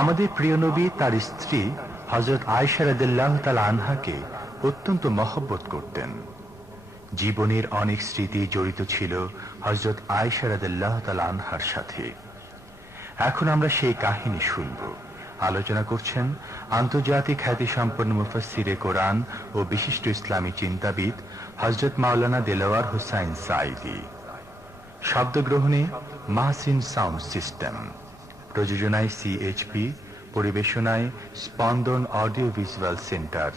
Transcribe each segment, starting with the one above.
আমাদের প্রিয় নবী তার স্ত্রী হযরত আয়েশা রাদিয়াল্লাহু তাআলা আনহাকে অত্যন্ত মহব্বত করতেন। জীবনের অনেক স্মৃতি জড়িত ছিল হযরত আয়েশা রাদিয়াল্লাহু তাআলা আনহার সাথে। এখন আমরা সেই কাহিনী শুনব। আলোচনা করছেন আন্তর্জাতিক খ্যাতিসম্পন্ন মুফাসসিরে কোরআন ও বিশিষ্ট ইসলামী চিন্তাবিদ হযরত মাওলানা দেলাওয়ার হোসাইন সাঈদী। শব্দগ্রহণে মাহসিন সাউন্ড সিস্টেম, প্রযোজনায় সিএইচপি, পরিবেশনায় স্পন্দন অডিও ভিজুয়াল সেন্টার,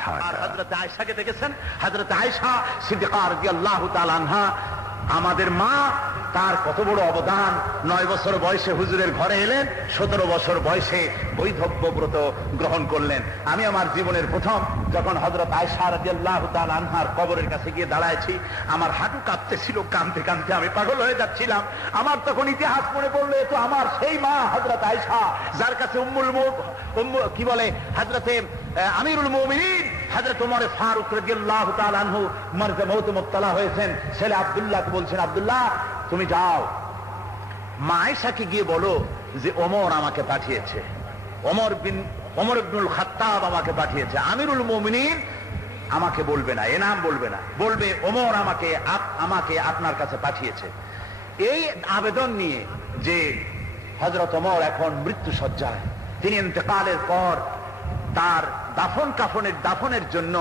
ঢাকা। হযরত আয়েশাকে দেখেছেন, হযরত আয়েশা সিদ্দিকা রাদিয়াল্লাহু তাআলা আনহা আমাদের মা। তার কত বড় অবদান। 9 বছর বয়সে হুজুরের ঘরে এলেন, 17 বছর বয়সে বৈধব্য ব্রত গ্রহণ করলেন। আমি আমার জীবনের প্রথম যখন হযরত আয়েশা রাদিয়াল্লাহু তাআলা আনহার কবরের কাছে গিয়ে দাঁড়াইছি, আমার হাঁটু কাঁপতেছিল, কাঁদতে কাঁদতে আমি পাগল হয়ে যাচ্ছিলাম। আমার তখন ইতিহাস মনে পড়লো, এ তো আমার সেই মা হযরত আয়েশা, যার কাছে হযরতে আমিরুল মুমিনিন হযরত ওমর ফারুক রাদিয়াল্লাহু তাআলা আনহু মরদে মউত মুবতালা হয়েছেন। ছেলে আব্দুল্লাহকে বলছেন, আব্দুল্লাহ তুমি যাও, মা আয়েশাকে গিয়ে বলো যে ওমর আমাকে পাঠিয়েছে, ওমর ইবনুল খাত্তাব আমাকে পাঠিয়েছে। আমিরুল মুমিনিন আমাকে বলবে না, এ নাম বলবে না, বলবে ওমর আমাকে আপনার কাছে পাঠিয়েছে। এই আবেদন নিয়ে যে হযরত ওমর এখন মৃত্যু সজ্জায়, তিনি ইন্তেকালের পর তার দাফনের জন্য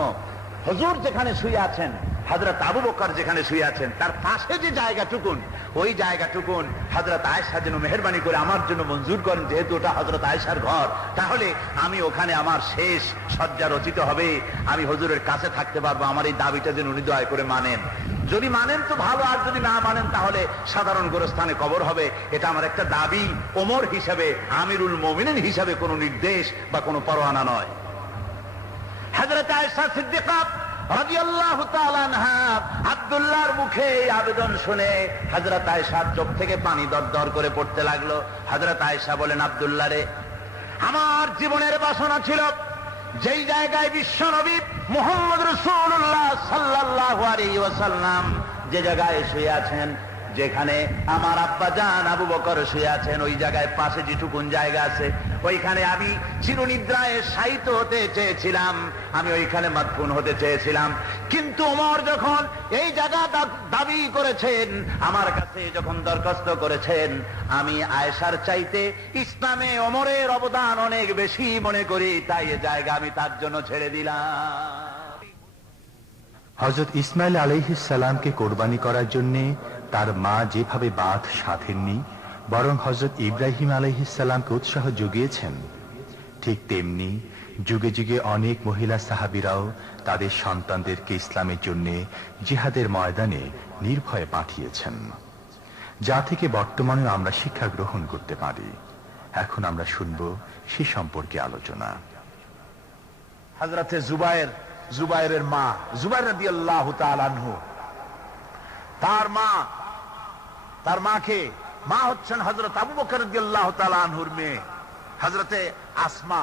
হুজুর যেখানে শুয়ে আছেন, হযরত আবু বকর যেখানে শুয়ে আছেন, তার পাশে যে জায়গাটুকুন, ওই জায়গাটুকুন হযরত আয়েশা যেন মেহেরবানি করে আমার জন্য মঞ্জুর করেন। যেহেতু ওটা হযরত আয়েশার ঘর, তাহলে আমি ওখানে আমার শেষ শয্যা রচিত হবে, আমি হুজুরের কাছে থাকতে পারবো। আমার এই দাবিটা যেন উনি দয়া করে মানেন। যদি মানেন তো ভালো, আর যদি না মানেন তাহলে সাধারণ গোরস্থানে কবর হবে। এটা আমার একটা দাবি, ওমর হিসাবে, আমিরুল মুমিনিন হিসাবে কোনো নির্দেশ বা কোনো পরোয়ানা নয়। হযরত আয়েশা সিদ্দিকা রাদিয়াল্লাহু তাআলা আনহা আব্দুল্লাহর মুখে এই আবেদন শুনে হযরত আয়েশার চোখ থেকে পানি দরদর করে পড়তে লাগলো। হযরত আয়েশা বলেন, আব্দুল্লাহ রে, আমার জীবনের বাসনা ছিল যেই জায়গায় বিশ্ব নবী মুহাম্মদ রাসূলুল্লাহ সাল্লাল্লাহু আলাইহি ওয়াসাল্লাম যে জায়গায় শুয়ে আছেন, যেখানে আমার আব্বা জান আবু বকর শুয়ে আছেন, ওই জায়গায় পাশে যেটুকুন জায়গা আছে, ওইখানে আমি চিরনিদ্রায় শায়িত হতে চেয়েছিলাম, আমি ওইখানে মাদফুন হতে চেয়েছিলাম। কিন্তু ওমর যখন এই জায়গা দাবি করেছেন, আমার কাছে যখন দরখাস্ত করেছেন, আমি আয়েশার চাইতে ইসলামে ওমরের অবদান অনেক বেশি মনে করি, তাই এই জায়গা আমি তার জন্য ছেড়ে দিলাম। হযরত ইসমাইল আলাইহিস সালামকে কোরবানি করার জন্য তার মা যেভাবে বাঁধ সাধেননি, বরং হযরত ইব্রাহিম আলাইহিস সালামকে উৎসাহ জুগিয়েছেন, ঠিক তেমনি যুগে যুগে অনেক মহিলা সাহাবীরাও তাদের সন্তানদেরকে ইসলামের জন্য জিহাদের ময়দানে নির্ভয়ে পাঠিয়েছেন, যা থেকে বর্তমানে আমরা শিক্ষা গ্রহণ করতে পারি। এখন আমরা শুনব সে সম্পর্কে আলোচনা। হযরতে জুবায়েরের মা, জুবায়ের রাদিয়াল্লাহু তাআলা আনহু, তার মাকে, মা হচ্ছেন হযরত আবু বকর রাদিয়াল্লাহু তাআলা আনহুর মেয়ে হযরতে আসমা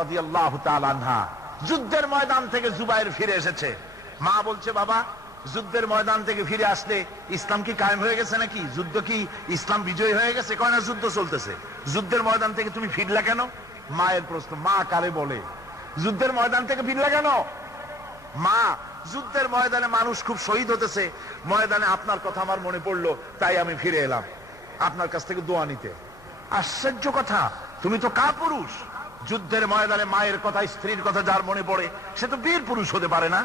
রাদিয়াল্লাহু তাআলা আনহা। যুদ্ধের ময়দান থেকে জুবায়ের ফিরে এসেছে। মা বলছে, বাবা, যুদ্ধের ময়দান থেকে ফিরে আসলে ইসলাম কি কায়েম হয়ে গেছে নাকি? যুদ্ধ কি ইসলাম বিজয় হয়ে গেছে? কয় না, যুদ্ধ চলতেছে। যুদ্ধের ময়দান থেকে তুমি ফিরলা কেন? মায়ের প্রশ্ন। মা কারে বলে, যুদ্ধের ময়দান থেকে ফিরলা কেন? মা, যুদ্ধের ময়দানে মানুষ খুব শহীদ হতেছে, ময়দানে আপনার কথা আমার মনে পড়লো, তাই আমি ফিরে এলাম আপনার কাছ থেকে দোয়া নিতে। আশ্চর্য কথা, তুমি তো কাপুরুষ। যুদ্ধের ময়দানে মায়ের কথা, স্ত্রীর কথা যার মনে পড়ে, সে তো বীর পুরুষ হতে পারে না।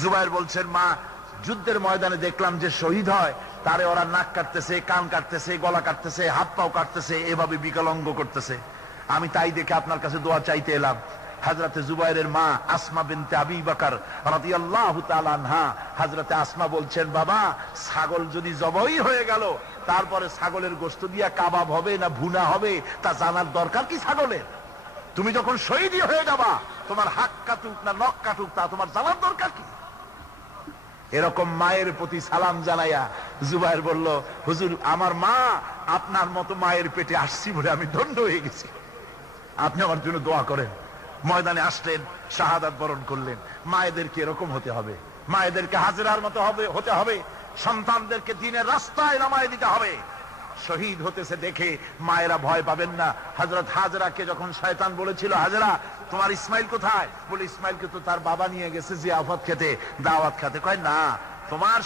জুবায়ের বলছেন, মা, যুদ্ধের ময়দানে দেখলাম যে শহীদ হয়, তারে ওরা নাক কাটতেছে, কান কাটতেছে, গলা কাটতেছে, হাত পাও কাটতেছে, এভাবে বিকলাঙ্গ করতেছে। আমি তাই দেখে আপনার কাছে দোয়া চাইতে এলাম। হযরতে জুবায়েরের মা আসমা বিনতে আবি বকর রাদিয়াল্লাহু তাআলা আনহা, হযরতে আসমা বলছেন, বাবা, ছাগল যদি জবাই হয়ে গেল, তারপরে ছাগলের গোশত দিয়া কাবাব হবে না ভুনা হবে, তা জানার দরকার কি ছাগলের? তুমি যখন শহীদই হয়ে যাবা, তোমার হাত কাটুক না নখ কাটুক, তা তোমার জানার দরকার কি? এরকম মায়ের প্রতি সালাম জানাইয়া জুবায়ের বলল, হুজুর, আমার মা আপনার মতো মায়ের পেটে আসছি বলে আমি ধন্য হয়ে গেছি, আপনি আমার জন্য দোয়া করেন। ময়দানে আসলেন, শাহাদাত বরণ করলেন। মায়েদেরকে এরকম হতে হবে, মায়েদেরকে হাজেরার মতো হতে হবে, সন্তানদেরকে দ্বীনের রাস্তায় নামায় দিতে হবে। শহীদ হতেছে দেখে মায়েরা ভয় পাবেন না। হযরত হাজরাকে যখন শয়তান বলেছিল, হাজরা তোমার ইসমাইল কোথায়? বলে ইসমাইলকে তো তার বাবা নিয়ে গেছে জিয়াফত খেতে, দাওয়াত খেতে। কয় না, তোমার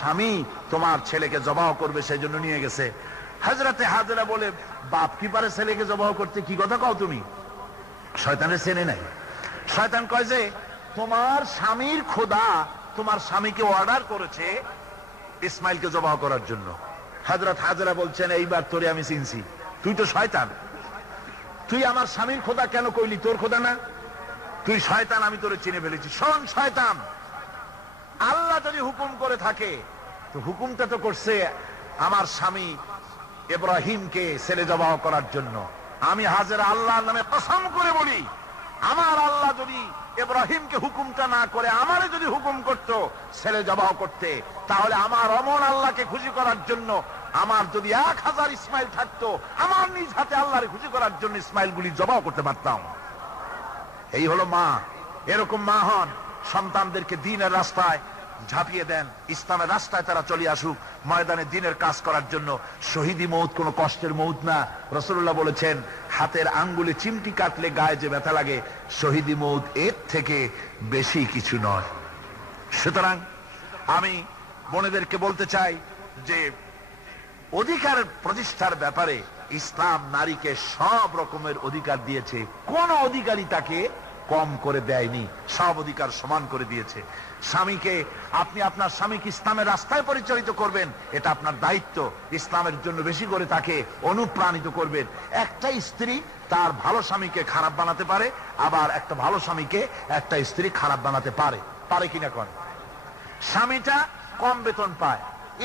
স্বামী তোমার ছেলেকে জবাহ করবে সেই জন্য নিয়ে গেছে। হযরতে হাজরা বলে, বাপ কি পারে ছেলেকে জবাহ করতে? কি কথা কও তুমি? শয়তানের চেনে নাই। শয়তান কয় যে তোমার স্বামীর খোদা তোমার স্বামীকে অর্ডার করেছে ইসমাইলকে জবাহ করার জন্য। হযরত হাজরা বলছেন, এইবার তোরে আমি চিনছি, তুই তো শয়তান। তুই আমার স্বামীর খোদা কেন কইলি? তোর খোদা না, তুই শয়তান, আমি তোরে চিনে ফেলেছি। শোন শয়তান, আল্লাহ যদি হুকুম করে থাকে তো হুকুমটা তো করছে আমার স্বামী ইব্রাহিমকে ছেলে জবাহ করার জন্য। আমি হাজরা আল্লাহর নামে কসম করে বলি, আমার আল্লাহ যদি ইব্রাহিমকে হুকুমটা না করে আমারে যদি হুকুম করত ছেলে জবাহ করতে, তাহলে আমার অমন আল্লাহকে খুশি করার জন্য আমার যদি 1000 ইসমাইল থাকতো, আমার নিজ হাতে আল্লাহরে খুশি করার জন্য ইসমাইল গুলি জবাহ করতে পারতাম। এই হলো মা। এরকম মা হন, সন্তানদেরকে দ্বীনের রাস্তায় ঝাঁপিয়ে দেন, ইসলামের রাস্তায় তারা চলে আসুক ময়দানে দ্বীনের কাজ করার জন্য। শহীদি মৌত কোনো কষ্টের মৌত না। রাসূলুল্লাহ বলেছেন, হাতের আঙ্গুলে চিমটি কাটলে গায়ে যে ব্যথা লাগে, শহীদি মৌত এর থেকে বেশি কিছু নয়। সুতরাং আমি বোনেদেরকে বলতে চাই যে অধিকার প্রতিষ্ঠার ব্যাপারে ইসলাম নারীকে সব রকমের অধিকার দিয়েছে, কোন অধিকারই তাকে কম করে দেয়নি, সব অধিকার সমান করে দিয়েছে। স্বামীকে আপনি আপনার স্বামীকে ইসলামের রাস্তায় পরিচালিত করবেন, এটা আপনার দায়িত্ব। ইসলামের জন্য বেশি করে তাকে অনুপ্রাণিত করবেন। একটা স্ত্রী তার ভালো স্বামীকে খারাপ বানাতে পারে, আবার একটা ভালো স্বামীকে একটা স্ত্রী খারাপ বানাতে পারে, পারে কিনা কোন? স্বামীটা কম বেতন পায়,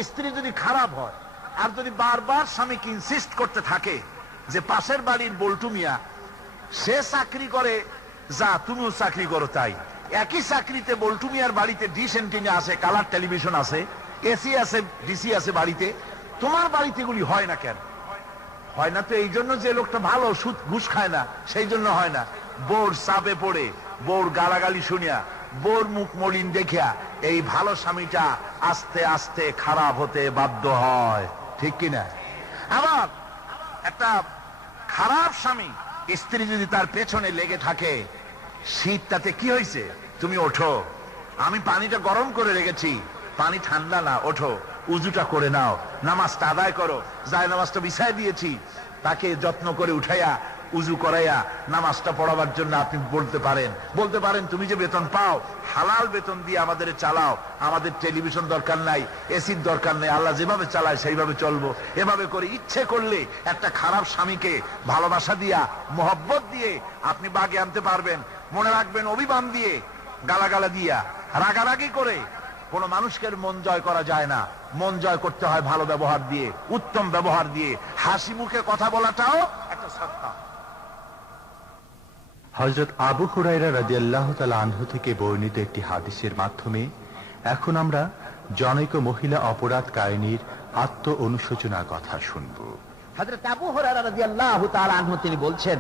স্ত্রী যদি খারাপ হয় আর যদি বারবার স্বামীকে ইনসিস্ট করতে থাকে যে পাশের বাড়ির বল্টু মিয়া সে চাকরি করে, যা তুমিও চাকরি করো, তাই একই চাকরিতে বল্টু মিয়ার বাড়িতে ডিশ এন্টিনা আছে, কালার টেলিভিশন আছে, এসি আছে, ডিসি আছে বাড়িতে, তোমার বাড়িতে এগুলি হয় না কেন? হয় না তো এই জন্য যে লোকটা ভালো, সুদ ঘুষ খায় না, সেই জন্য হয় না। বউর চাপে পড়ে, বউর গালাগালি শুনিয়া, বউর মুখ মলিন দেখিয়া এই ভালো স্বামীটা আস্তে আস্তে খারাপ হতে বাধ্য হয়, ঠিক কিনা? আবার একটা খারাপ স্বামী স্ত্রী যদি তার পেছনে লেগে থাকে, শীতটাতে কি হয়েছে, তুমি ওঠো, আমি পানিটা গরম করে রেখেছি, পানি ঠান্ডা না, ওঠো, উজুটা করে নাও, নামাজটা আদায় করো, যায় নামাজটা বিছায় দিয়েছি, তাকে যত্ন করে উঠাইয়া উজু করাইয়া নামাজটা পড়াবার জন্য আপনি বলতে পারেন তুমি যে বেতন পাও হালাল বেতন দিয়ে আমাদের চালাও, আমাদের টেলিভিশন দরকার নাই, এসির দরকার নেই, আল্লাহ যেভাবে চালায় সেইভাবে চলবো। এভাবে করে ইচ্ছে করলে একটা খারাপ স্বামীকে ভালোবাসা দিয়া, মোহব্বত দিয়ে আপনি বাগে আনতে পারবেন। মনে রাখবেন, অভিমান দিয়ে, গালাগালা দিয়া, রাগারাগি করে কোন মানুষকে মন জয় করা যায় না। মন জয় করতে হয় ভালো ব্যবহার দিয়ে, উত্তম ব্যবহার দিয়ে। হাসি মুখে কথা বলাটাও একটা সত্তা। হযরত আবু হুরায়রা রাদিয়াল্লাহু তাআলা আনহু থেকে বর্ণিত একটি হাদিসের মাধ্যমে এখন আমরা জনৈক মহিলা অপরাধকারিণীর আত্ম অনুশোচনার কথা শুনব। হযরত আবু হুরায়রা রাদিয়াল্লাহু তাআলা আনহু তিনি বলছেন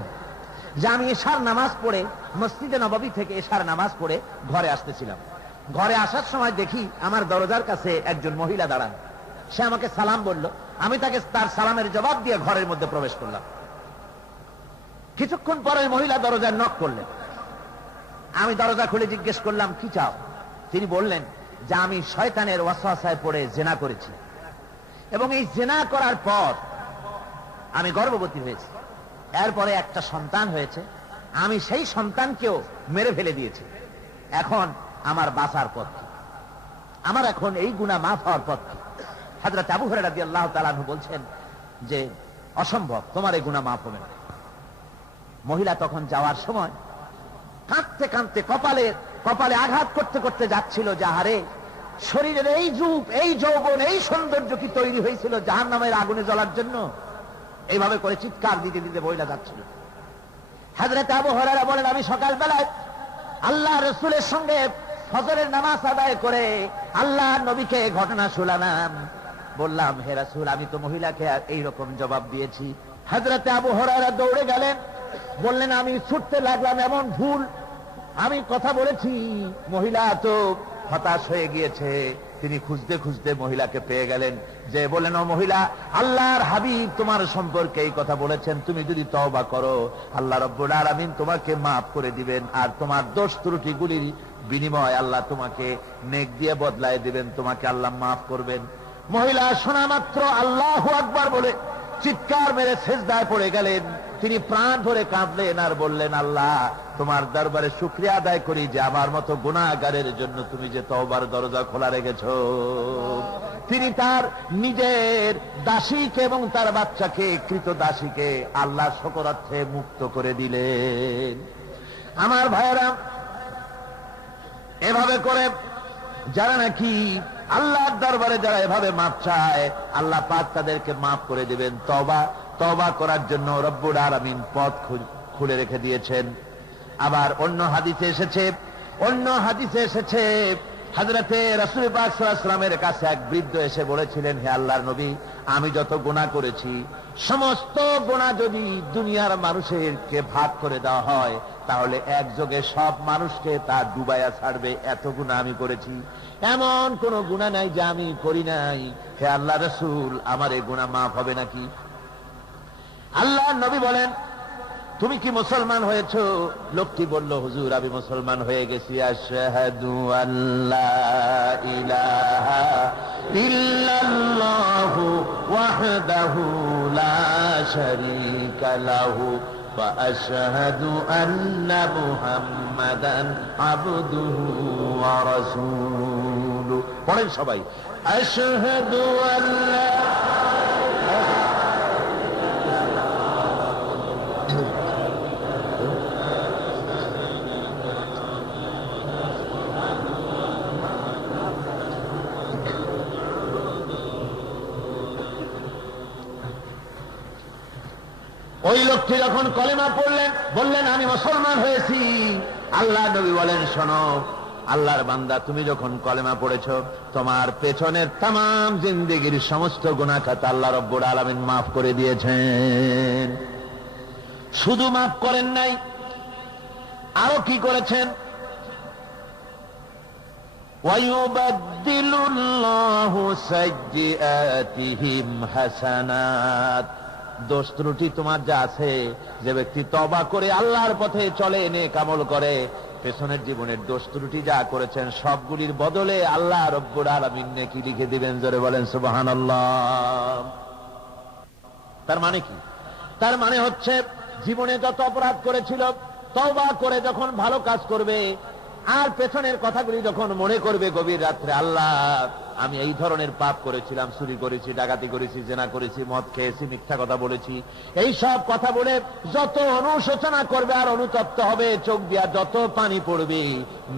যে আমি এশার নামাজ পড়ে মসজিদে নববী থেকে এশার নামাজ পড়ে ঘরে আসতেছিলাম। ঘরে আসার সময় দেখি আমার দরজার কাছে একজন মহিলা দাঁড়ান। সে আমাকে সালাম বলল, আমি তাকে তার সালামের জবাব দিয়ে ঘরের মধ্যে প্রবেশ করলাম। কিছুক্ষণ পরে মহিলা দরজায় নক করলেন। আমি দরজা খুলে জিজ্ঞেস করলাম, কি চাও? তিনি বললেন যে আমি শয়তানের ওয়াসওয়াসায় পড়ে জিনা করেছি এবং এই জিনা করার পর আমি গর্ভবতী হয়েছি, এরপরে একটা সন্তান হয়েছে, আমি সেই সন্তানকেও মেরে ফেলে দিয়েছি। এখন আমার বাঁচার পথ, আমার এখন এই গুনাহ মাফ হওয়ার পথ। হযরত আবু হুরায়রা রাদিয়াল্লাহু তাআলা আনহু বলছেন যে অসম্ভব, তোমার এই গুনাহ মাফ হবে না। মহিলা তখন যাওয়ার সময় কাঁদতে কাঁদতে কপালে আঘাত করতে করতে যাচ্ছিল, যাহারে শরীরের এই রূপ, এই যৌবন, এই সৌন্দর্য কি তৈরি হয়েছিল জাহান্নামের আগুনে জ্বলার জন্য? এইভাবে করে চিৎকার দিতে দিতে মহিলা যাচ্ছিল। হযরত আবু হুরায়রা বলেন, আমি সকালবেলায় আল্লাহ রাসূলের সঙ্গে ফজরের নামাজ আদায় করে আল্লাহ নবীকে ঘটনা শোনালাম। বললাম, হে রাসূল, আমি তো মহিলাকে এইরকম জবাব দিয়েছি। হযরত আবু হুরায়রা দৌড়ে গেলেন, বললেন, আমি ছুটতে লাগলাম, এমন ভুল আমি কথা বলেছি, মহিলা তো হতাশ হয়ে গিয়েছে, তিনি খুঁজতে খুঁজতে মহিলাকে পেয়ে গেলেন, যে বলেন, ও মহিলা, আল্লাহর হাবিব তোমার সম্পর্কে এই কথা বলেছেন, তুমি যদি তওবা করো আল্লাহ রাব্বুল আলামিন তোমাকে মাফ করে দিবেন, আর তোমার দোষ ত্রুটিগুলির বিনিময় আল্লাহ তোমাকে নেক দিয়ে বদলায় দিবেন, তোমাকে আল্লাহ মাফ করবেন। মহিলা শোনা মাত্র আল্লাহু আকবার বলে চিৎকার মেরে সিজদায় পড়ে গেলেন। তিনি প্রাণ ভরে কাঁদলেন আর বললেন, আল্লাহ তোমার দরবারে শুকরিয়া আদায় করি যে আমার মতো গুনাহগারের জন্য তুমি যে তওবার দরজা খোলা রেখেছো। তিনি তার নিজের দাসীকে এবং তার বাচ্চাকে, কৃতদাসীকে আল্লাহ শকরার্থে মুক্ত করে দিলেন। আমার ভাইয়েরা, এভাবে করে যারা নাকি আল্লাহর দরবারে যারা এভাবে মাপ চায়, আল্লাহ পাক তাদেরকে মাফ করে দিবেন। তওবা করার জন্য রব্বুল আলামিন পথ খুলে রেখে দিয়েছেন। আবার অন্য হাদিসে এসেছে হযরতে রাসূল পাক সাল্লাল্লাহু আলাইহি ওয়াসাল্লামের কাছে এক বৃদ্ধ এসে বলেছিলেন, হে আল্লাহর নবী, আমি যত গুনাহ করেছি সমস্ত গুনাহ যদি দুনিয়ার মানুষেরকে ভাগ করে দেওয়া হয় তাহলে একযোগে সব মানুষকে তা ডুবাইয়া ছাড়বে, এত গুনাহ আমি করেছি। এমন কোন গুনাহ নাই যে আমি করি নাই। হে আল্লাহ রাসূল, আমার এই গুনাহ মাফ হবে নাকি? আল্লাহর নবী বলেন, তুমি কি মুসলমান হয়েছো? লোকটি বলল, হুজুর আমি মুসলমান হয়ে গেছি। আশহাদু আল্লা ইলাহা ইল্লাল্লাহু ওয়াহদাহু লা শারীকা লাহু ওয়া আশহাদু আন্না মুহাম্মাদান আবদুহু ওয়া রাসূলুহু। পড়েন সবাই, আশহাদু আল্লা। ওই লোকটি যখন কলেমা পড়লেন, বললেন আমি মুসলমান হয়েছি, আল্লাহ নবী বলেন, শোনো আল্লাহর বান্দা, তুমি যখন কলেমা পড়েছো তোমার পেছনের তামাম জিন্দেগির সমস্ত গুনাহ খাতা আল্লাহ রাব্বুল আলামিন মাফ করে দিয়েছেন। শুধু মাফ করেন নাই, আরো কি করেছেন? ওয়ায়ুবাদদিলুল্লাহু সাইয়্যাতিহিম হাসানাত। দোষ ত্রুটি তোমার যা আছে, যে ব্যক্তি তওবা করে আল্লাহর পথে চলে, নেক আমল করে, পেছনের জীবনের দোষ ত্রুটি যা করেছেন সবগুলির বদলে আল্লাহ রাব্বুল আলামিন নেকি লিখে দিবেন। জোরে বলেন সুবহানাল্লাহ। তার মানে কি? তার মানে হচ্ছে জীবনে যত অপরাধ করেছিল, তওবা করে যখন ভালো কাজ করবে আর পেছনের কথাগুলি যখন মনে করবে গভীর রাত্রে, আল্লাহ আমি এই ধরনের পাপ করেছিলাম, চুরি করেছি, ডাকাতি করেছি, জেনা করেছি, মদ খেয়েছি, মিথ্যা কথা বলেছি, এই সব কথা বলে যত অনুশোচনা করবে আর অনুতপ্ত হবে, চোখ দিয়া যত পানি পড়বে,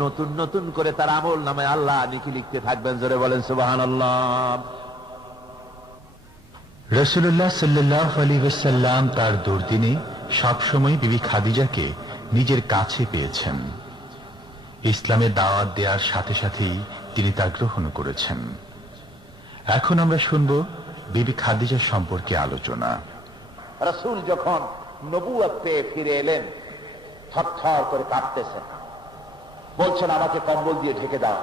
নতুন নতুন করে তার আমল নামে আল্লাহ নেকি লিখতে থাকবেন। জোরে বলেন সুবহানাল্লাহ। রাসূলুল্লাহ সাল্লাল্লাহু আলাইহি ওয়াসাল্লাম তার দুর্দিনে সবসময় বিবি খাদিজাকে নিজের কাছে পেয়েছেন। ইসলামের দাওয়াত দেওয়ার সাথে সাথেই তিনি তা গ্রহণ করেছেন। এখন আমরা শুনব বিবি খাদিজার সম্পর্কে আলোচনা। রাসূল যখন নবুয়ত পেয়ে ফিরে এলেন, থরথর করে কাঁপতেছেন, বলছেন আমাকে কম্বল দিয়ে ঢেকে দাও।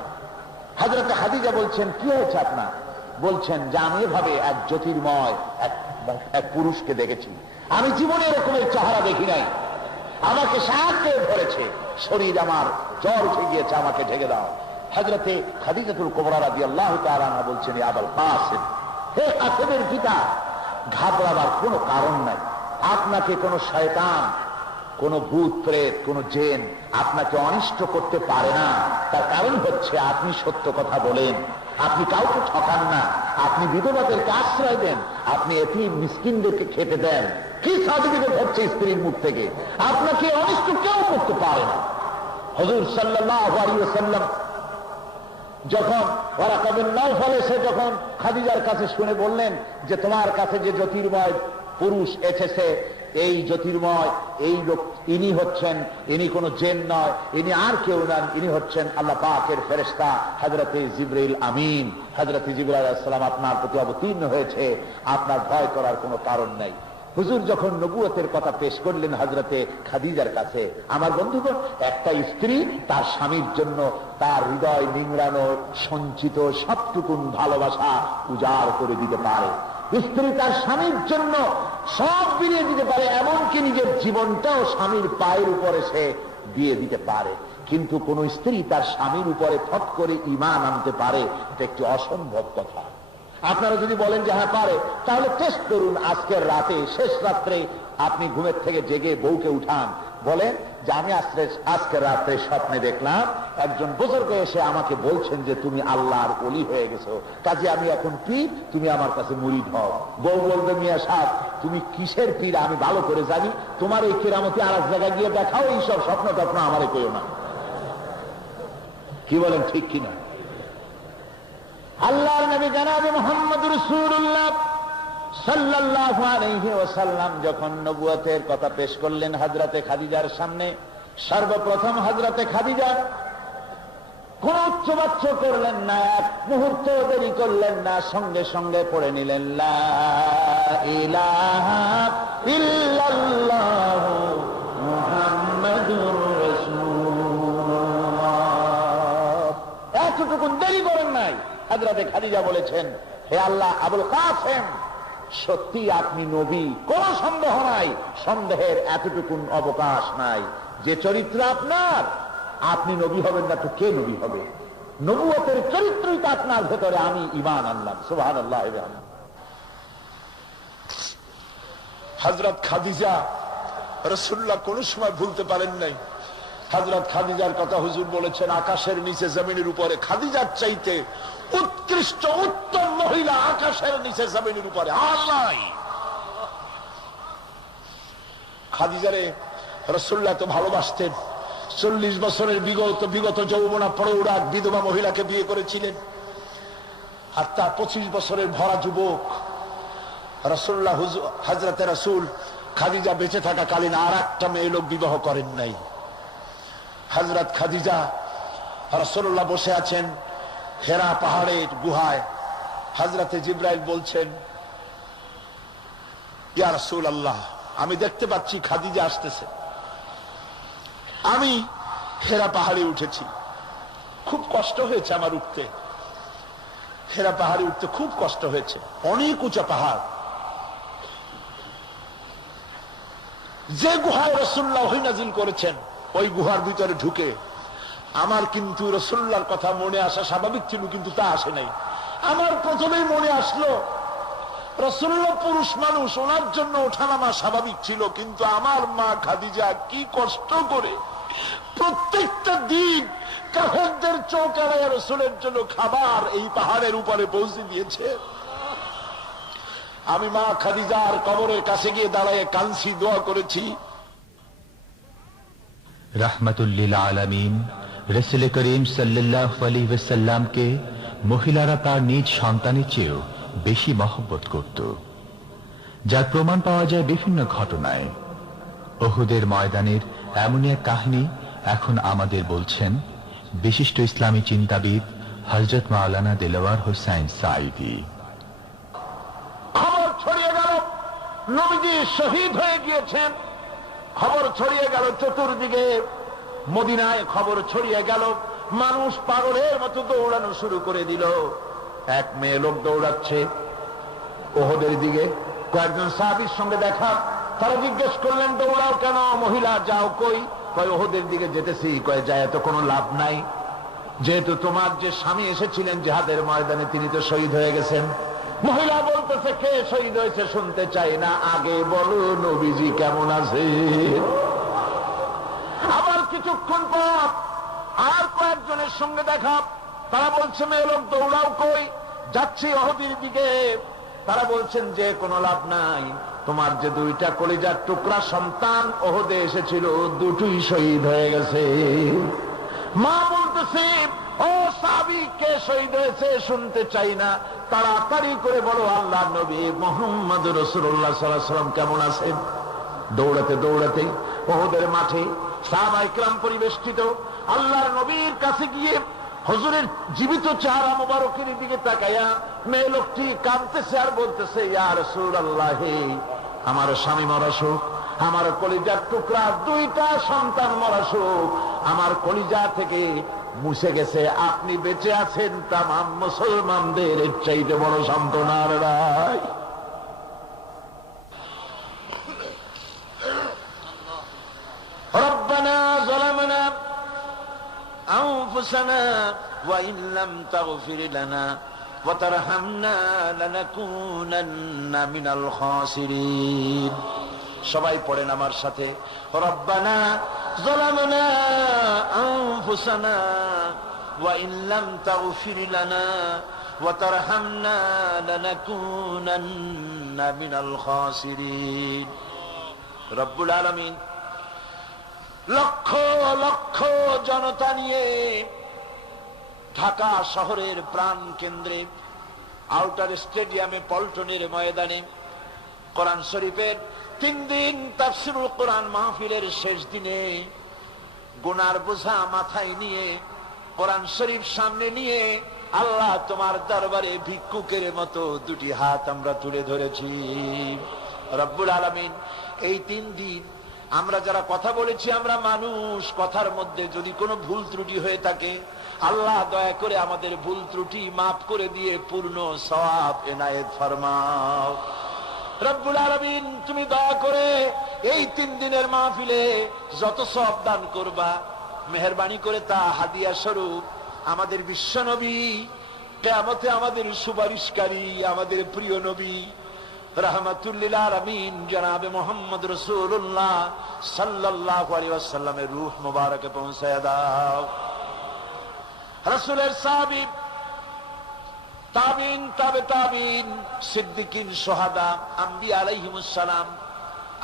হযরত খাদিজা বলছেন, কি হয়েছে আপনার? বলছেন যে আমি এভাবে এক জ্যোতির্ময় এক পুরুষকে দেখেছি, আমি জীবনে এরকমের চেহারা দেখি নাই, আমাকে সাহায্যে ধরেছে, শরীর আমার জ্বর উঠে গিয়েছে, আমাকে ঢেকে দাও। হযরতে খাদিজাতুল কুবরা রাদিয়াল্লাহু তাআলা আনহা বলছেন, ইয়া আবুল কাসিম, হে কাসিমের পিতা, ঘাবড়াবার কোনো কারণ নাই। আপনাকে কোনো শয়তান, কোন ভূত প্রেত, কোন জিন আপনাকে অনিষ্ট করতে পারে না। তার কারণ হচ্ছে আপনি সত্য কথা বলেন, আপনি কাউকে ঠকান না, আপনি বিধবাদেরকে আশ্রয় দেন, আপনি এতিম মিসকিনদেরকে খেতে দেন। কি সার্টিফিকেট হচ্ছে স্ত্রীর মুখ থেকে? আপনাকে অনিষ্ট কেউ করতে পারে না। হুজুর সাল্লাল্লাহু আলাইহি ওয়াসাল্লাম যখন ওয়ারাকা বিন নাওফাল এসে যখন খাদিজার কাছে শুনে বললেন যে তোমার কাছে যে জ্যোতির্ময় পুরুষ এসেছে, এই জ্যোতির্ময় এই লোক, ইনি হচ্ছেন, ইনি কোন জিন নয়, ইনি আর কেউ নন, ইনি হচ্ছেন আল্লাহ পাকের ফেরেশতা হযরতে জিবরিল আমিন। হযরতে জিবরাইল আলাইহিস সালাম আপনার প্রতি অবতীর্ণ হয়েছে, আপনার ভয় করার কোনো কারণ নাই। হুজুর যখন নবুয়তের কথা পেশ করলেন হযরতে খাদিজার কাছে, আমার বন্ধুগণ, একটা স্ত্রী তার স্বামীর জন্য তার হৃদয় নিংড়ানো সঞ্চিত সবটুকুন ভালোবাসা উজাড় করে দিতে পারে। স্ত্রী তার স্বামীর জন্য সব বিলিয়ে দিতে পারে, এমনকি নিজের জীবনটাও স্বামীর পায়ের উপরে সে দিয়ে দিতে পারে। কিন্তু কোন স্ত্রী তার স্বামীর উপরে ফট করে ঈমান আনতে পারে, এটা একটি অসম্ভব কথা। আপনারা যদি বলেন যে হ্যাঁ পারে, তাহলে টেস্ট করুন। আজকের রাতে, শেষ রাত্রে আপনি ঘুমের থেকে জেগে বউকে উঠান, বলেন যে আমি আজকের রাত্রে স্বপ্নে দেখলাম একজন বুজুর্গ এসে আমাকে বলছেন যে তুমি আল্লাহর ওলি হয়ে গেছো, কাজে আমি এখন পীর, তুমি আমার কাছে মুরিদ হও। বউ বলবে মিয়া সাহেব তুমি কিসের পীর আমি ভালো করে জানি, তোমার এই কেরামতি আর এক জায়গায় গিয়ে দেখাও, এইসব স্বপ্ন টপ্ন আমারে কইও না। কি বলেন, ঠিক কিনা? আল্লাহর নবী জনাবে মুহাম্মদ রাসূলুল্লাহ সাল্লাল্লাহু আলাইহি ওয়াসাল্লাম যখন নবুয়তের কথা পেশ করলেন হযরতে খাদিজার সামনে, সর্বপ্রথম হযরতে খাদিজা কোন উচ্চবাচ্য করলেন না, এক মুহূর্ত দেরি করলেন না, সঙ্গে সঙ্গে পড়ে নিলেন লা ইলাহা ইল্লাল্লাহু মুহাম্মাদুর রাসূলুল্লাহ। এতটুকুন দেরি করেন নাই। হযরতে খাদিজা বলেছেন, হে আল্লাহ, আবুল কাসেম সত্যি আপনি নবী, কোন সন্দেহ নাই, সন্দেহের এতটুকুন অবকাশ নাই। যে চরিত্র আপনার, আপনি নবী হবেন না তো কে নবী হবে? নবুয়তের চরিত্রই তো আপনার ভেতরে, আমি ঈমান আনলাম। সুবহানাল্লাহ। হযরত খাদিজা রাসূলুল্লাহ কোন সময় ভুলতে পারেন নাই। হযরত খাদিজার কথা হুজুর বলেছেন, আকাশের নিচে জমিনের উপরে খাদিজার চাইতে উৎকৃষ্ট উত্তম মহিলা আকাশের নিচে জমিনের উপরে আর নাই। খাদিজারে রাসূলুল্লাহ তো ভালোবাসতেন। 40 বছরের বিগত যৌবনা প্রৌঢ়া বিধবা মহিলাকে বিয়ে করেছিলেন, আর তার 25 বছরের ভরা যুবক রাসূলুল্লাহ হযরতে রাসূল খাদিজা বেঁচে থাকাকালীন আর একটা মেয়ে লোক বিবাহ করেন নাই। হযরত খাদিজা রাসূলুল্লাহ বসে আছেন হেরা পাহাড়ের গুহায়। হযরতে জিবরাইল বলছেন, ইয়া রাসূলুল্লাহ, আমি দেখতে পাচ্ছি খাদিজা আসতেছে। আমি হেরা পাহাড়ে উঠেছি, খুব কষ্ট হয়েছে আমার উঠতে। হেরা পাহাড়ে উঠতে খুব কষ্ট হয়েছে, অনেক উঁচা পাহাড়। যে গুহায় রাসূলুল্লাহ ওহী নাযিল করেছেন, ওই গুহার ভিতরে ঢুকে আমার কিন্তু রাসূলুল্লাহর কথা মনে আসা স্বাভাবিক ছিল, কিন্তু তা আসে নাই। আমার প্রথমেই মনে আসলো রাসূলুল্লাহ পুরুষ মানুষ, ওনার জন্য ওঠানামা স্বাভাবিক ছিল, কিন্তু আমার মা খাদিজা কি কষ্ট করে প্রত্যেকটা দিন কাফেরদের চোখ এড়াইয়া রাসূলের জন্য খাবার এই পাহাড়ের উপরে পৌঁছে দিয়েছে। আমি মা খাদিজার কবরের কাছে গিয়ে দাঁড়ায় কাঁদছি, দোয়া করেছি। রাহমাতুল লিল আলামিন রাসূল করিম সাল্লাল্লাহু আলাইহি ওয়াসাল্লামকে মহিলারা তার নিজ সন্তানের চেয়েও বেশি মহব্বত করত, যার প্রমাণ পাওয়া যায় বিভিন্ন ঘটনায়। উহুদের ময়দানের এমনই এক কাহিনী এখন আমাদের বলছেন বিশিষ্ট ইসলামী চিন্তাবিদ হযরত মাওলানা দেলোয়ার হোসাইন সাঈদী। খবর ছড়িয়ে গেল নবীজি শহীদ হয়ে গিয়েছেন, খবর ছড়িয়ে গেল চতুর্দিকে, মদিনায় খবর ছড়িয়ে গেল। মানুষ পাগলের মতো দৌড়ানো শুরু করে দিল। এক মেয়ে লোক দৌড়াচ্ছে ওহদের দিকে, কয়েকজন সাহাবীর সঙ্গে দেখা। তারা জিজ্ঞেস করলেন, দৌড়াও কেন মহিলা, যাও কই? কয় ওহদের দিকে যেতেছি। কয় যায় তো কোনো লাভ নাই, যেহেতু তোমার যে স্বামী এসেছিলেন জিহাদের ময়দানে তিনি তো শহীদ হয়ে গেছেন। মহিলা বলতেছে, কে শহীদ হয়েছে শুনতে চাই না, আগে বলো নবীজি কেমন আছে। আবার কিছুক্ষণ পর আর কয়েকজনের সঙ্গে দেখা। তারা বলছে, মেয়ে লোক দৌড়াও কই? যাচ্ছি ওহদের দিকে। তারা বলছেন যে কোনো লাভ নাই, তোমার যে দুইটা কলিজার টুকরা সন্তান ওহদে এসেছিল দুটোই শহীদ হয়ে গেছে। মা বলতেছে, ও সাহাবী, কে শহীদ হয়েছে শুনতে চাই না, তাড়াতাড়ি করে বলো আল্লাহর নবী মুহাম্মদ রাসূলুল্লাহ সাল্লাল্লাহু আলাইহি ওয়াসাল্লাম কেমন আছেন। দৌড়াতে দৌড়াতে ওহদের মাঠে সাহাবায়ে কেরাম পরিবেষ্টিত। আল্লাহর নবীর কাছে গিয়ে হুজুরের জীবিত চেহারা মোবারকের দিকে তাকায়া মেয়ে লোকটি কাঁদতেছে আর বলতেছে, ইয়া রাসূলুল্লাহ, আমার স্বামী মরা সুখ, আমার কলিজার টুকরা দুইটা সন্তান মরা সুখ আমার কলিজা থেকে মুছে গেছে। আপনি বেঁচে আছেন, তামাম মুসলমানদের এর চাইতে বড় সান্ত্বনার রায়। রব্বানা যালামনা আনফুসানা ওয়া ইন লাম তাগফির লানা ওয়া তারহামনা লানাকুনান্না মিনাল খাসিরিন। সবাই পড়েন আমার সাথে, রব্বানা যালামনা আনফুসানা ওয়া ইন লাম তাগফির লানা ওয়া তারহামনা লানাকুনান্না মিনাল খাসিরিন। রব্বুল আলামিন লক্ষ লক্ষ জনতা নিয়ে ঢাকা শহরের প্রাণ কেন্দ্রে আউটার স্টেডিয়ামে পল্টনের ময়দানে কোরআন শরীফের 3 দিন তাফসীরুল কোরআন মাহফিলের শেষ দিনে গুনার বোঝা মাথায় নিয়ে কোরআন শরীফ সামনে নিয়ে আল্লাহ তোমার দরবারে ভিক্ষুকের মতো দুটি হাত আমরা তুলে ধরেছি। রব্বুল আলামিন এই 3 দিন আমরা যারা কথা বলেছি, আমরা মানুষ, কথার মধ্যে যদি কোনো ভুল ত্রুটি হয়ে থাকে আল্লাহ দয়া করে আমাদের ভুল ত্রুটি মাফ করে দিয়ে পূর্ণ সওয়াব এনায়েত ফরমাও। রব্বুল আলামিন তুমি দয়া করে এই 3 দিনের মাহফিলে যত সওয়াব দান করবা মেহেরবানি করে তা হাদিয়া স্বরূপ আমাদের বিশ্বনবী, কিয়ামতে আমাদের সুপারিশকারী, আমাদের প্রিয় নবী রাহমাতুল লিল আলামিন জনাবে মুহাম্মদ রাসূলুল্লাহ সাল্লাল্লাহু আলাইহি ওয়াসাল্লামের রূহ মুবারকে পৌঁছায়া দাও। রাসূলের সাহাবী, তাবিন, তাবে তাবিন, সিদ্দিকিন, শুহাদা, আম্বিয়া আলাইহিমুস সালাম,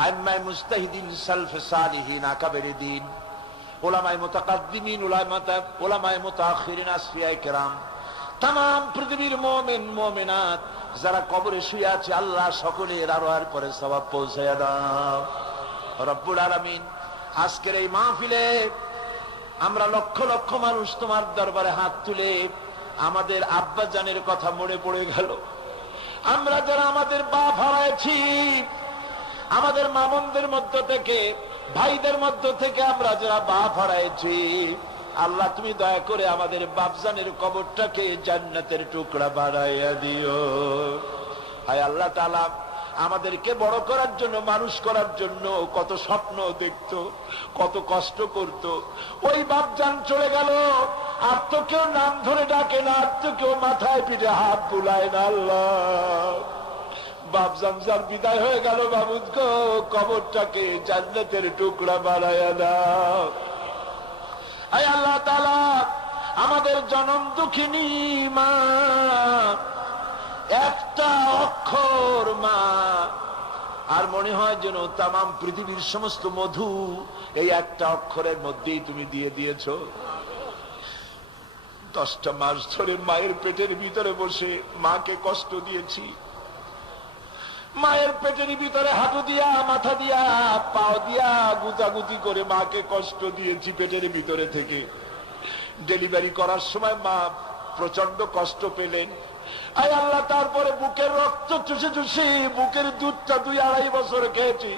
আইম্মায়ে মুজতাহিদিন, সালফে সালিহিন, আকাবেরে দ্বীন, উলামায়ে মুতাকাদ্দিমিন, উলামায়ে মুতাআখিরিন, আসফিয়ায়ে কেরাম, तमाम পৃথিবীর মুমিন মুমিনাত যারা কবরে শুয়ে আছে আল্লাহ সকলের আরোহার পরে সওয়াব পৌঁছায়া দাও। রব্বুল আলামিন আজকের এই মাহফিলে আমরা লক্ষ লক্ষ মানুষ তোমার দরবারে হাত তুলে আমাদের আব্বা জানের কথা মনে পড়ে গেল। আমরা যারা আমাদের বাপ হারাইছি, আমাদের মামুনদের মধ্য থেকে, ভাইদের মধ্য থেকে আমরা যারা বাপ হারাইছি, আল্লাহ তুমি দয়া করে আমাদের বাপজানের কবরটাকে জান্নাতের টুকরা বানাইয়া দিও। হায় আল্লাহ তাআলা আমাদেরকে বড় করার জন্য, মানুষ করার জন্য কত স্বপ্ন দেখতো, কত কষ্ট করত। ওই বাপজান চলে গেল, আর তো কেউ নাম ধরে ডাকে না, আর তো কেউ মাথায় পিঠে হাত বুলায় না। আল্লাহ বাপজান যার বিদায় হয়ে গেল, বাবুদ গো কবরটাকে জান্নাতের টুকরা বানাইয়া দাও। আয় আল্লাহ তাআলা আমাদের জনম দুঃখিনী মা, একটা অক্ষর মা, আর মনে হয় যেন তামাম পৃথিবীর সমস্ত মধু এই একটা অক্ষরের মধ্যেই তুমি দিয়ে দিয়েছ। 10টা মাস ধরে মায়ের পেটের ভিতরে বসে মাকে কষ্ট দিয়েছি। মায়ের পেটের ভিতরে হাঁটু দিয়া, মাথা দিয়া, পাও দিয়া গুতাগুতি করে মাকে কষ্ট দিয়েছি পেটের ভিতরে থেকে। ডেলিভারি করার সময় মা প্রচন্ড কষ্ট পেলেন। আয় আল্লাহ তারপরে বুকের রক্ত চুষে চুষে বুকের দুধটা 2-2.5 বছর খেয়েছি।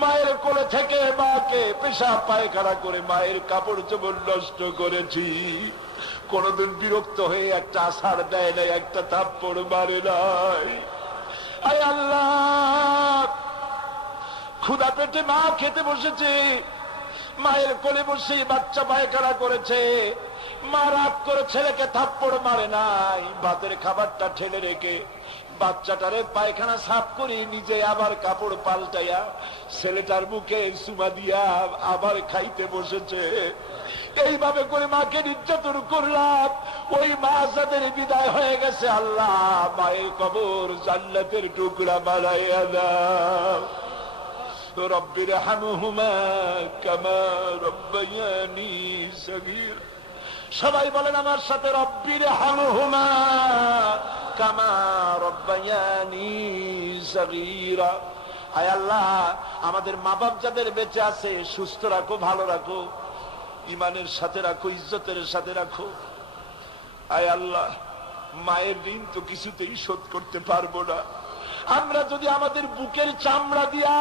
মায়ের কোলে থেকে মাকে পেশাব পায়খানা করে মায়ের কাপড় চোপড় নষ্ট করেছি। কোনদিন বিরক্ত হয়ে একটা আছাড় দেয় নাই, একটা থাপ্পড় মারে নাই। আয় আল্লাহ ক্ষুধা পেটে মা খেতে বসেছে, মায়ের কোলে বসে বাচ্চা পায়খানা করেছে। মা রাগ করে ছেলেকে থাপ্পড় মারে নাই, ভাতের খাবারটা ঠেলে রেখে বাচ্চাটারে পায়খানা সাফ করে নিজে আবার কাপড় পাল্টাইয়া ছেলেটার মুখে চুমা দিয়া আবার খাইতে বসেছে। এইভাবে করে মাকে নির্যাতন করলাম। ওই মা যাদের বিদায় হয়ে গেছে, আল্লাহ মায়ের কবর জান্নাতের টুকরা বানাইয়া দাও। রব্বির হামহুমা কামা রব্বায়ানি সগীরা। সবাই বলেন আমার সাথে, রব্বির হামহুমা কামা রব্বায়ানি সগীরা। আয় আল্লাহ আমাদের মা বাপ যাদের বেঁচে আছে সুস্থ রাখো, ভালো রাখো, ইমানের সাথে রাখো, ইজ্জতের সাথে রাখো। আয় আল্লাহ মায়ের ঋণ তো কিছুতেই শোধ করতে পারবো না, আমরা যদি আমাদের বুকের চামড়া দিয়া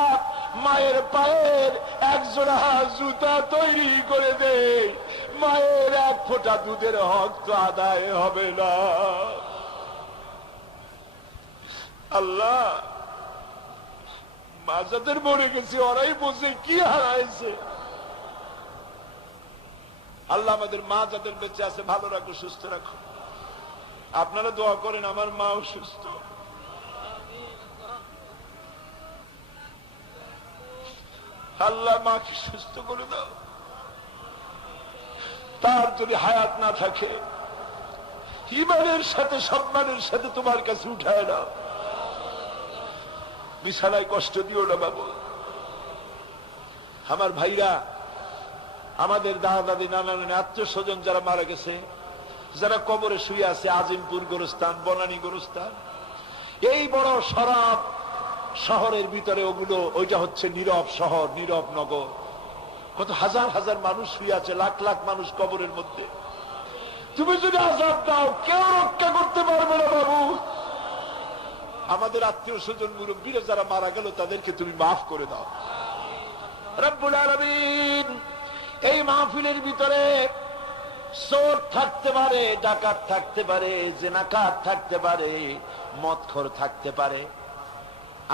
মায়ের পায়ের একজোড়া জুতা তৈরি করে দেই, মায়ের এক ফোঁটা দুধের হক তো আদায় হবে না। আল্লাহ, মা যাদের মরে গেছে ওরাই বসে কি হারাইছে। আল্লাহ আমাদের মা যাদের বেঁচে আছে ভালো রাখো, সুস্থ রাখো। আপনারা দোয়া করেন আমার মাও সুস্থ। আল্লাহ মাকে সুস্থ করে দাও। তার যদি হায়াত না থাকে ঈমানের সাথে সম্মানের সাথে তোমার কাছে উঠায় নাও। বিছানায় কষ্ট দিও না বাবু। আমার ভাইরা, আমাদের দাদা দাদি নানা নানি আত্মীয় স্বজন যারা মারা গেছে, যারা কবরে শুয়ে আছে, আজিমপুর গোরস্থান, বনানী গোরস্থান, এই বড় শরাব শহরের ভিতরে ওগুলো, ওইটা হচ্ছে নীরব শহর, নীরব নগর। কত হাজার হাজার মানুষ শুয়ে আছে, লাখ লাখ মানুষ কবরের মধ্যে। তুমি যদি আযাব দাও কেউ রক্ষা করতে পারবে না বাবু। আমাদের আত্মীয় স্বজন মুরব্বীরা যারা মারা গেল তাদেরকে তুমি মাফ করে দাও রব্বুল আলামিন। এই মাহফিলের ভিতরে চোর থাকতে পারে, ডাকাত থাকতে পারে, জেনাকার থাকতে পারে, মদখোর থাকতে পারে,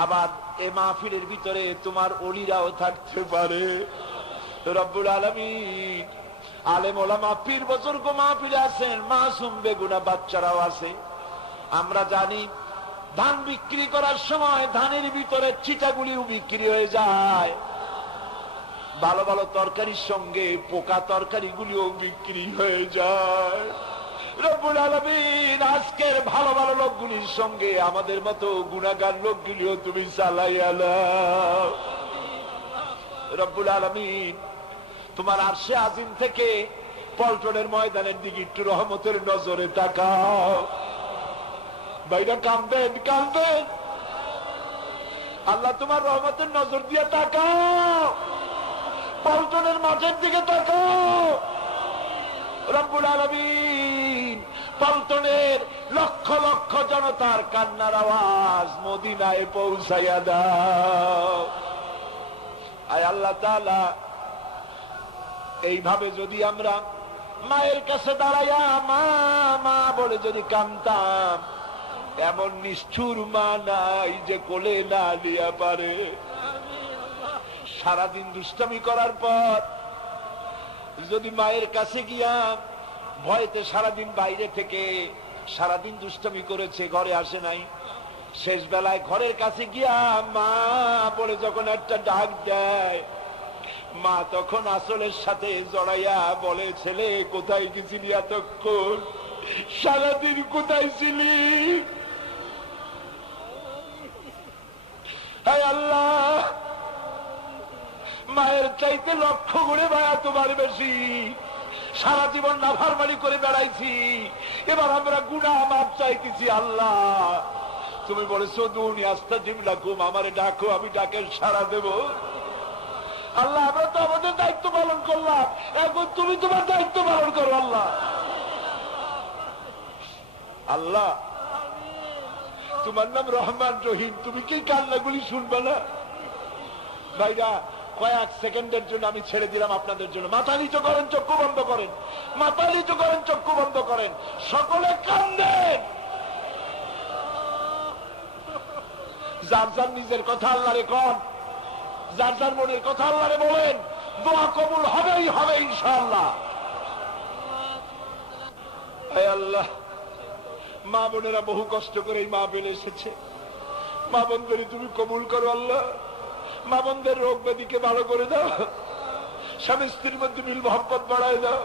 আবার এই মাহফিলের ভিতরে তোমার ওলিরাও থাকতে পারে রব্বুল আলামিন। আলেম ওলামা পীর বুজুর্গ মাহফিলে আছেন, মাসুম বেগুনা বাচ্চারাও আছে। আমরা জানি ধান বিক্রি করার সময় ধানের ভিতরে চিটাগুলিও বিক্রি হয়ে যায়, ভালো ভালো তরকারির সঙ্গে পোকা তরকারি গুলিও বিক্রি হয়ে যায়। রব্বুল আলামিন, আজকের ভালো ভালো লোকগুলির সঙ্গে আমাদের মতো গুনাহগার লোকগুলিও তুমি চালাইয়া নাও রব্বুল আলামিন। তোমার আরশে আজিম থেকে পল্টনের ময়দানের দিকে একটু রহমতের নজরে তাকাও। ভাইরা কাঁদবেন, কাঁদবেন। আল্লাহ তোমার রহমতের নজর দিয়ে তাকাও, পল্টনের মাঠের দিকে তাকাও রব্বুল আলামিন। পল্টনের লক্ষ লক্ষ জনতার কান্নার আওয়াজ মদিনায় পৌঁছাইয়া দাও। আয় আল্লাহ তাআলা, এইভাবে যদি আমরা মায়ের কাছে দাঁড়াইয়া মা মা বলে যদি কাঁদতাম, এমন নিষ্ঠুর মা নাই যে কোলে না নিয়ে পারে। সারাদিন দুষ্টামি করার পর যদি মায়ের কাছে গিয়া ভয়তে সারাদিন বাইরে থেকে সারাদিন দুষ্টামি করেছে, ঘরে আসে নাই, শেষ বেলায় ঘরের কাছে গিয়া মা বলে যখন একটা ডাক দেয়, মা তখন আসলের সাথে জড়াইয়া বলে, ছেলে কোথায় গেছিলি এতক্ষণ, সারাদিন কোথায় ছিলি? হায় আল্লাহ, মায়ের চাইতে লক্ষ গুণে মায়া তোমার বেশি। সারা জীবন নাফরমানি করে বেড়াইছি, এবার আমরা গুনাহ মাফ চাইতেছি। আল্লাহ তুমি বলেছো দুনি আস্তাজিব লাকুম, আমারে ডাকো আমি ডাকের সাড়া দেব। আল্লাহ আমরা তো আমাদের দায়িত্ব পালন করলাম, এখন তুমি তোমার দায়িত্ব পালন করো। আল্লাহ আল্লাহ তোমার নাম রহমান রহিম, তুমি কি কান্নাগুলি শুনবে না? ভাইরা, কয়েক সেকেন্ডের জন্য আমি ছেড়ে দিলাম আপনাদের জন্য। মাথা নিচু করেন, চক্ষু বন্ধ করেন, মাথা নিচু করেন, চক্ষু বন্ধ করেন, সকলে কান্দেন। যার যার নিজের কথা আল্লাহরে কন, যার যার মনের কথা আল্লাহরে বলেন, দোয়া কবুল হবেই হবে ইনশাআল্লাহ। আয় আল্লাহ, মা বোনেরা বহু কষ্ট করে এই মাহফিল এসেছে, মা বোনদের তুমি কবুল করো আল্লাহ। মা বোনদের রোগ ব্যাধিকে ভালো করে দাও, স্বামী স্ত্রীর মধ্যে মিল মহব্বত বাড়ায় দাও,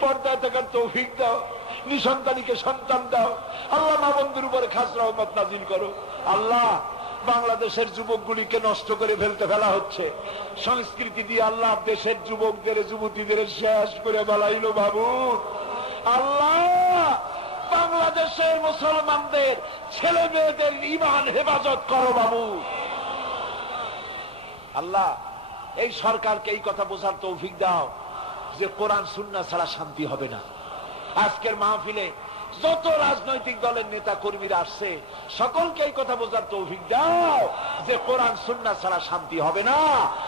পর্দায় থাকার তৌফিক দাও, নিঃসন্তানীকে সন্তান দাও আল্লাহ। মা বোনদের উপরে খাস রহমত নাজিল করো আল্লাহ। বাংলাদেশের যুবকগুলিকে নষ্ট করে ফেলা হচ্ছে, সংস্কৃতি দিয়ে আল্লাহ দেশের যুবকদের যুবতীদের শেষ করে বেলাইলো বাবু। আল্লাহ বাংলাদেশের মুসলমানদের ছেলে মেয়েদের ঈমান হেফাজত করো বাবু। আল্লাহ এই সরকারকে এই কথা বোঝার তৌফিক দাও যে কোরআন সুন্নাহ ছাড়া শান্তি হবে না। আজকের মাহফিলে যত রাজনৈতিক দলের নেতা কর্মীরা আসছে সকলকে এই কথা বোঝার তৌফিক দাও যে কোরআন সুন্নাহ ছাড়া শান্তি হবে না।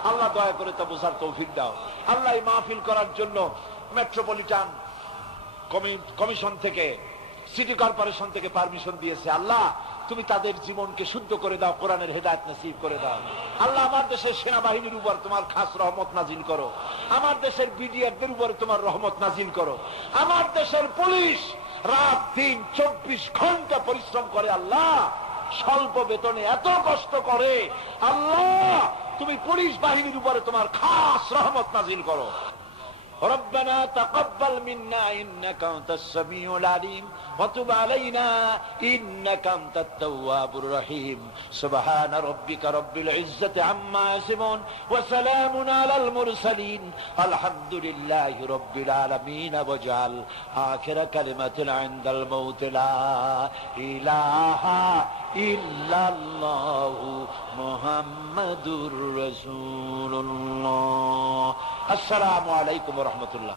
আল্লাহ দয়া করে তা বোঝার তৌফিক দাও। আল্লাহ এই মাহফিল করার জন্য মেট্রোপলিটন কমিশন থেকে, সিটি কর্পোরেশন থেকে পারমিশন দিয়েছে। আল্লাহ তুমি তাদের জীবনকে শুদ্ধ করে দাও, কোরআনের হেদায়েত নসিব করে দাও। আল্লাহ আমার দেশের সেনাবাহিনীর উপর তোমার খাস রহমত নাজিল করো, আমার দেশের বিডিআরদের উপর তোমার রহমত নাজিল করো। আমার দেশের পুলিশ রাত দিন 24 ঘন্টা পরিশ্রম করে আল্লাহ, স্বল্প বেতনে এত কষ্ট করে আল্লাহ, তুমি পুলিশ বাহিনীর উপরে তোমার খাস রহমত নাজিল করো। ربنا تقبل منا إنك أنت السميع العليم وتب علينا إنك أنت التواب الرحيم سبحان ربك رب العزة عما يصفون وسلام على المرسلين الحمد لله رب العالمين واجعل آخر كلمة عند الموت لا إله إلا الله محمد رسول الله। আসসালামু আলাইকুম ওয়া রাহমাতুল্লাহ।